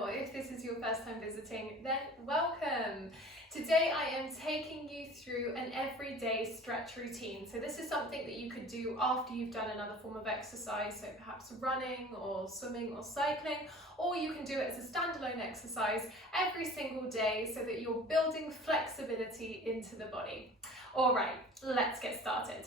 or if this is your first time visiting, then welcome. Today I am taking you through an everyday stretch routine. So this is something that you could do after you've done another form of exercise, so perhaps running or swimming or cycling, or you can do it as a standalone exercise every single day so that you're building flexibility into the body. All right, let's get started.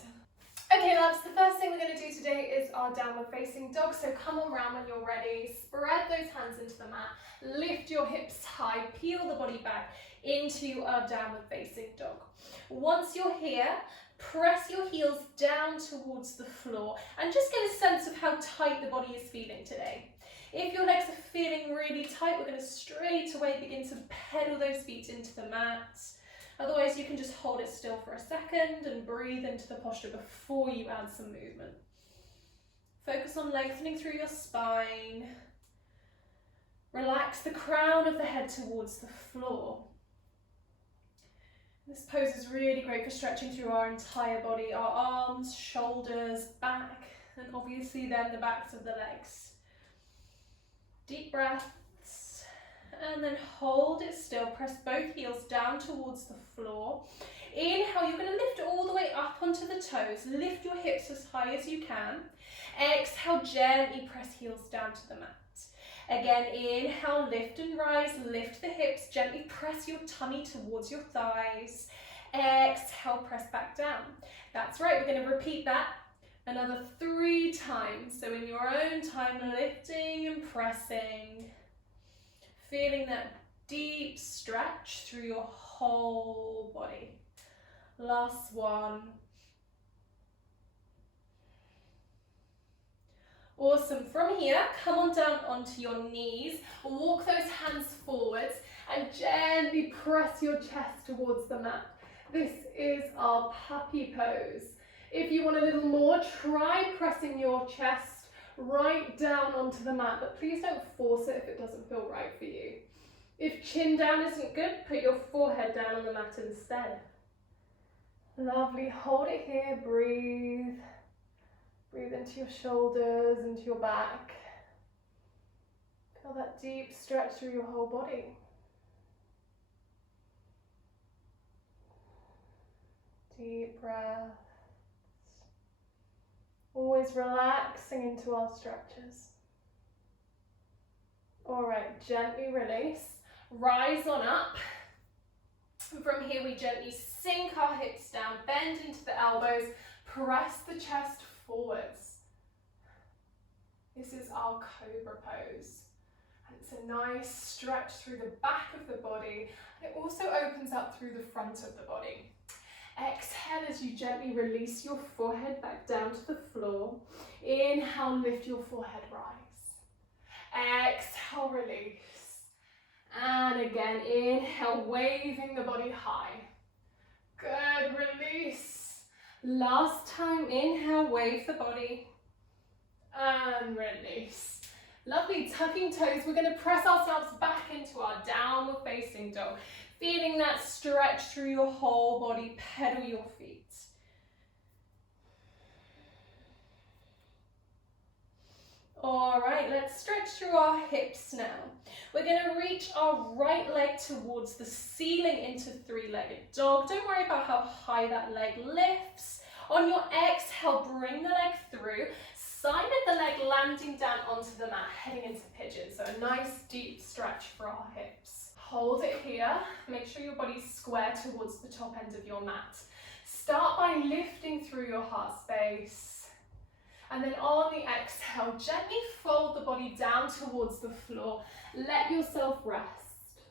Okay, loves, the first thing we're going to do today is our downward facing dog. So come on round when you're ready, spread those hands into the mat, lift your hips high, peel the body back into our downward facing dog. Once you're here, press your heels down towards the floor and just get a sense of how tight the body is feeling today. If your legs are feeling really tight, we're going to straight away begin to pedal those feet into the mat. Otherwise, you can just hold it still for a second and breathe into the posture before you add some movement. Focus on lengthening through your spine. Relax the crown of the head towards the floor. This pose is really great for stretching through our entire body, our arms, shoulders, back, and obviously then the backs of the legs. Deep breath. And then hold it still, press both heels down towards the floor. Inhale, you're going to lift all the way up onto the toes, lift your hips as high as you can. Exhale, gently press heels down to the mat. Again, inhale, lift and rise, lift the hips, gently press your tummy towards your thighs. Exhale, press back down. That's right, we're going to repeat that another 3 times. So in your own time, lifting and pressing. Feeling that deep stretch through your whole body. Last one. Awesome. From here, come on down onto your knees. Walk those hands forwards and gently press your chest towards the mat. This is our puppy pose. If you want a little more, try pressing your chest right down onto the mat, but please don't force it if it doesn't feel right for you. If chin down isn't good, put your forehead down on the mat instead. Lovely, hold it here, breathe. Breathe into your shoulders, into your back. Feel that deep stretch through your whole body. Deep breath. Always relaxing into our stretches. All right, gently release. Rise on up. From here, we gently sink our hips down, bend into the elbows, press the chest forwards. This is our cobra pose. And it's a nice stretch through the back of the body. And it also opens up through the front of the body. Exhale as you gently release your forehead back down to the floor. Inhale, lift your forehead, rise. Exhale, release. And again, inhale, waving the body high. Good, release. Last time, inhale, wave the body. And release. Lovely, tucking toes. We're going to press ourselves back into our downward facing dog. Feeling that stretch through your whole body, pedal your feet. All right, let's stretch through our hips now. We're going to reach our right leg towards the ceiling into 3-legged dog. Don't worry about how high that leg lifts. On your exhale, bring the leg through. Side of the leg landing down onto the mat, heading into pigeon. So a nice deep stretch for our hips. Hold it here. Make sure your body's square towards the top end of your mat. Start by lifting through your heart space. And then on the exhale, gently fold the body down towards the floor. Let yourself rest.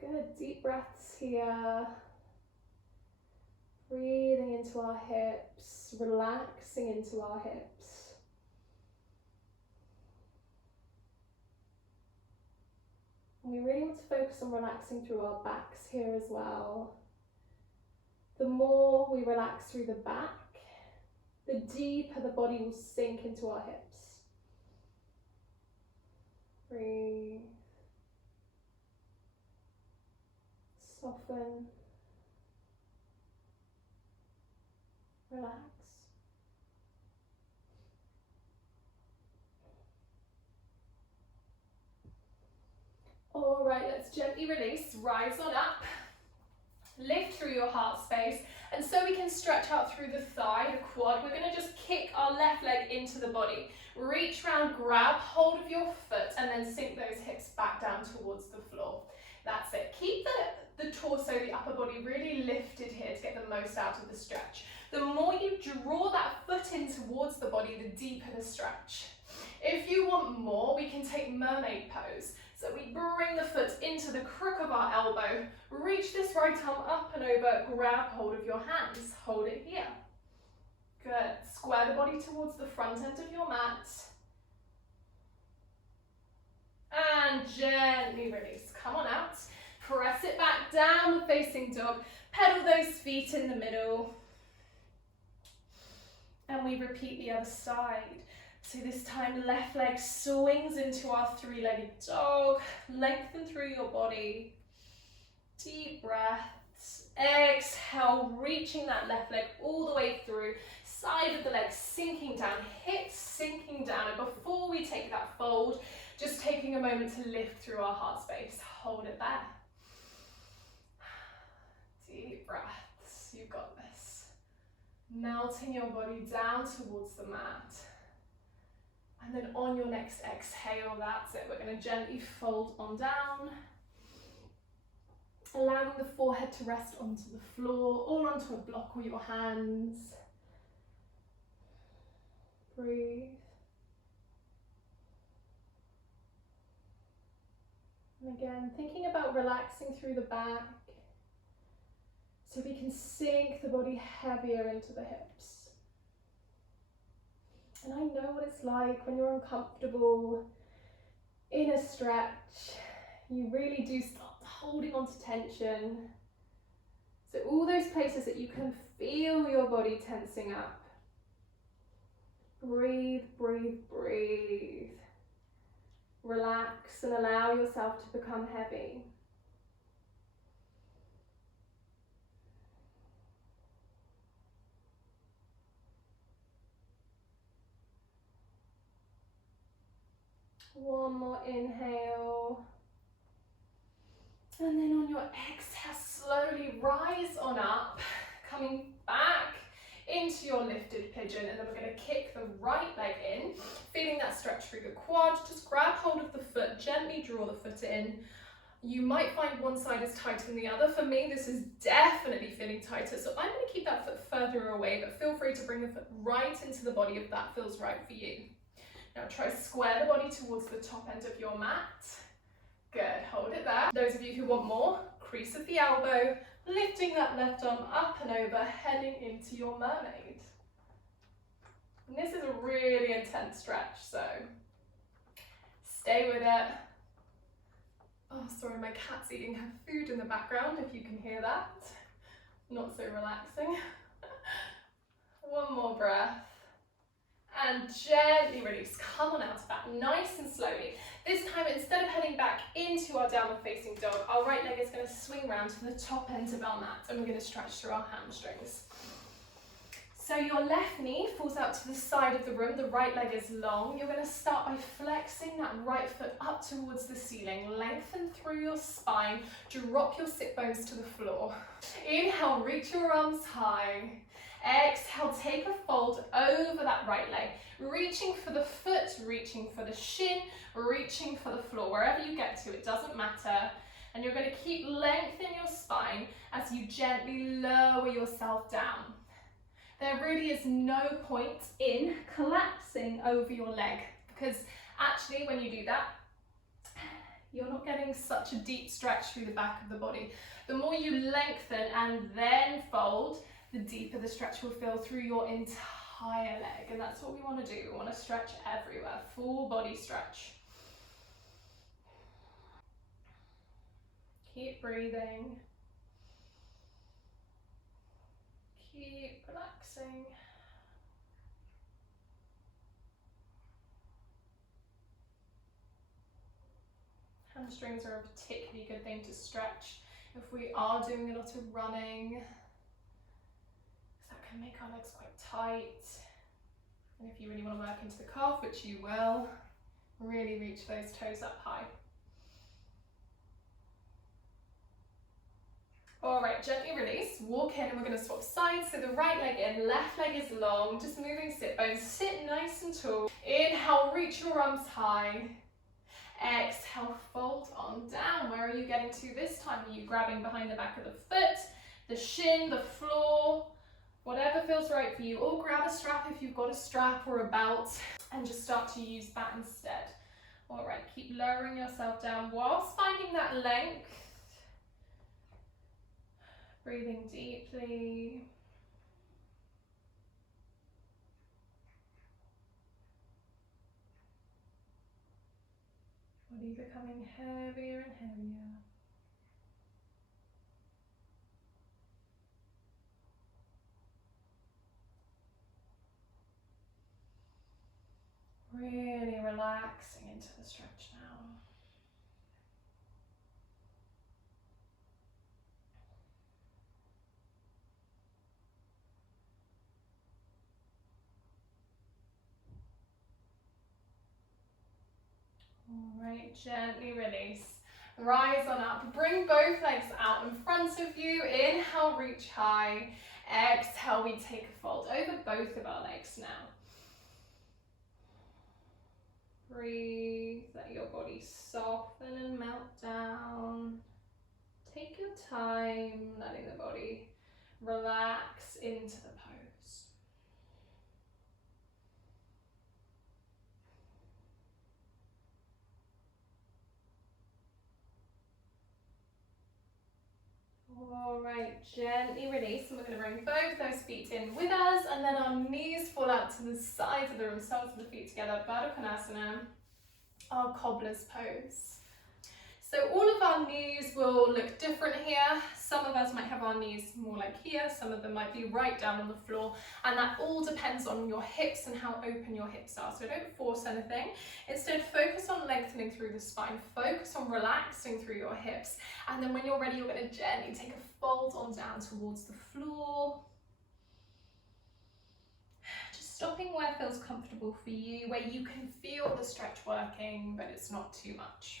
Good, deep breaths here. Breathing into our hips, relaxing into our hips. We really want to focus on relaxing through our backs here as well. The more we relax through the back, the deeper the body will sink into our hips. Breathe. Soften. Relax. All right, let's gently release, rise on up, lift through your heart space, and so we can stretch out through the thigh, the quad. We're going to just kick our left leg into the body. Reach round, grab hold of your foot, and then sink those hips back down towards the floor. That's it. Keep the torso, the upper body really lifted here to get the most out of the stretch. The more you draw that foot in towards the body, the deeper the stretch. If you want more, we can take mermaid pose. So we bring the foot into the crook of our elbow, reach this right arm up and over, grab hold of your hands, hold it here. Good. Square the body towards the front end of your mat. And gently release. Come on out. Press it back, down facing dog. Pedal those feet in the middle. And we repeat the other side. So this time, left leg swings into our three-legged dog. Lengthen through your body. Deep breaths. Exhale, reaching that left leg all the way through. Side of the leg sinking down, hips sinking down. And before we take that fold, just taking a moment to lift through our heart space. Hold it there. Deep breaths. You've got this. Melting your body down towards the mat. And then on your next exhale, that's it. We're going to gently fold on down. Allowing the forehead to rest onto the floor or onto a block with your hands. Breathe. And again, thinking about relaxing through the back so we can sink the body heavier into the hips. And I know what it's like when you're uncomfortable in a stretch. You really do start holding on to tension. So all those places that you can feel your body tensing up. Breathe, breathe, breathe. Relax and allow yourself to become heavy. One more inhale. And then on your exhale, slowly rise on up, coming back into your lifted pigeon, and then we're going to kick the right leg in, feeling that stretch through the quad. Just grab hold of the foot, gently draw the foot in. You might find one side is tighter than the other. For me, this is definitely feeling tighter, so I'm going to keep that foot further away, but feel free to bring the foot right into the body if that feels right for you. Now try square the body towards the top end of your mat. Good, hold it there. Those of you who want more, crease of the elbow, lifting that left arm up and over, heading into your mermaid. And this is a really intense stretch, so stay with it. Oh, sorry, my cat's eating her food in the background, if you can hear that. Not so relaxing. One more breath. And gently release. Come on out of that, nice and slowly. This time, instead of heading back into our downward facing dog, our right leg is going to swing round to the top end of our mat, and we're going to stretch through our hamstrings. So your left knee falls out to the side of the room, the right leg is long. You're going to start by flexing that right foot up towards the ceiling, lengthen through your spine, drop your sit bones to the floor. Inhale, reach your arms high. Exhale, take a fold over that right leg, reaching for the foot, reaching for the shin, reaching for the floor. Wherever you get to, it doesn't matter. And you're going to keep lengthening your spine as you gently lower yourself down. There really is no point in collapsing over your leg, because actually when you do that, you're not getting such a deep stretch through the back of the body. The more you lengthen and then fold, the deeper the stretch will feel through your entire leg. And that's what we want to do. We want to stretch everywhere, full body stretch. Keep breathing. Keep relaxing. Hamstrings are a particularly good thing to stretch if we are doing a lot of running. That can make our legs quite tight. And if you really want to work into the calf, which you will, really reach those toes up high. All right, gently release, walk in, and we're going to swap sides. So the right leg in, left leg is long, just moving sit bones. Sit nice and tall. Inhale, reach your arms high. Exhale, fold on down. Where are you getting to this time? Are you grabbing behind the back of the foot, the shin, the floor? Whatever feels right for you. Or grab a strap if you've got a strap or a belt, and just start to use that instead. All right, keep lowering yourself down whilst finding that length. Breathing deeply. Body becoming heavier and heavier. Really relaxing into the stretch now. All right, gently release. Rise on up. Bring both legs out in front of you. Inhale, reach high. Exhale, we take a fold over both of our legs now. Breathe, let your body soften and melt down. Take your time, letting the body relax into the pose. All right, gently release, and we're going to bring both those feet in with us, and then our knees fall out to the sides of the room, soles of the feet together, Baddha Konasana, our cobbler's pose. So all of our knees will look different here. Some of us might have our knees more like here, some of them might be right down on the floor, and that all depends on your hips and how open your hips are. So don't force anything. Instead, focus on lengthening through the spine, focus on relaxing through your hips, and then when you're ready, you're going to gently take a fold on down towards the floor. Just stopping where it feels comfortable for you, where you can feel the stretch working, but it's not too much.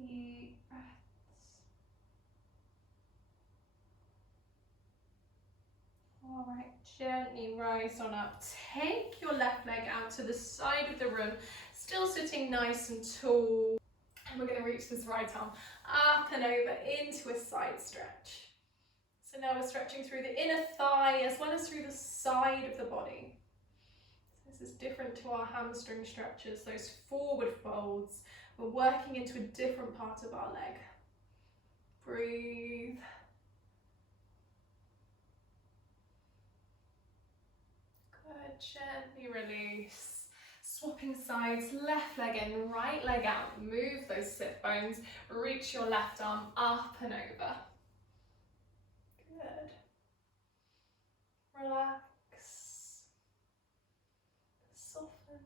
Deep breaths. All right, gently rise on up. Take your left leg out to the side of the room, still sitting nice and tall. And we're going to reach this right arm up and over into a side stretch. So now we're stretching through the inner thigh as well as through the side of the body. This is different to our hamstring stretches, those forward folds. We're working into a different part of our leg. Breathe. Good, gently release. Swapping sides, left leg in, right leg out. Move those sit bones. Reach your left arm up and over. Good. Relax. Soften.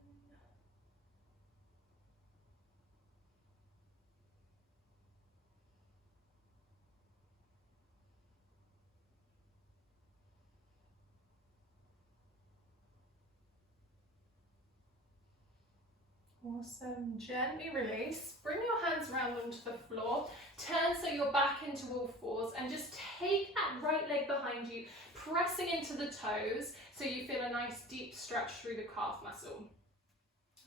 Awesome. Gently release. Bring your hands around onto the floor. Turn so you're back into all fours, and just take that right leg behind you, pressing into the toes so you feel a nice deep stretch through the calf muscle.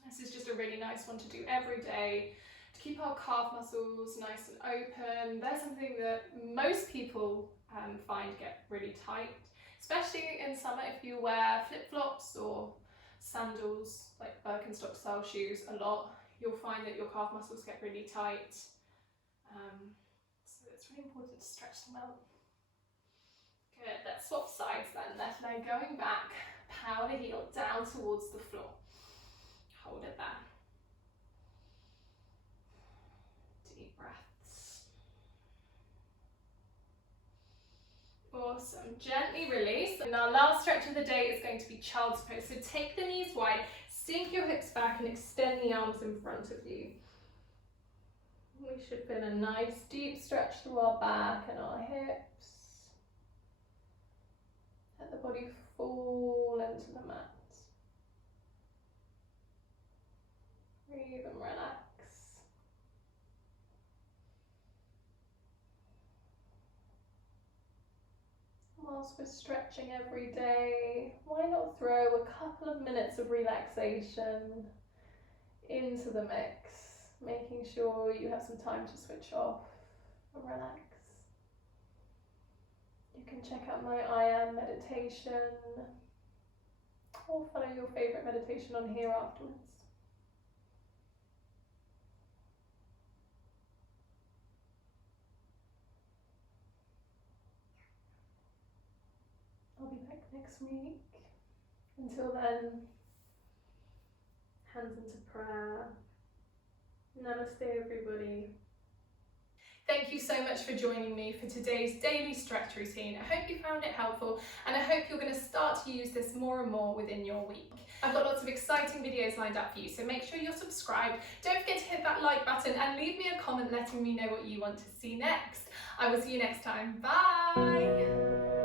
This is just a really nice one to do every day to keep our calf muscles nice and open. They're something that most people find get really tight, especially in summer if you wear flip-flops or sandals like Birkenstock style shoes a lot. You'll find that your calf muscles get really tight. So it's really important to stretch them out. Good, let's swap sides then. Left leg going back, power the heel down towards the floor. Hold it there. Deep breaths. Awesome. Gently release. And our last stretch of the day is going to be child's pose. So take the knees wide, sink your hips back and extend the arms in front of you. We should feel a nice deep stretch through our back and our hips. Let the body fall into the mat. Breathe and relax. Whilst we're stretching every day, why not throw a couple of minutes of relaxation into the mix, making sure you have some time to switch off and relax. You can check out my I Am meditation or follow your favourite meditation on here afterwards. I'll be back next week. Until then, hands into prayer. Namaste, everybody. Thank you so much for joining me for today's daily stretch routine. I hope you found it helpful, and I hope you're going to start to use this more and more within your week. I've got lots of exciting videos lined up for you, so make sure you're subscribed. Don't forget to hit that like button and leave me a comment letting me know what you want to see next. I will see you next time. Bye!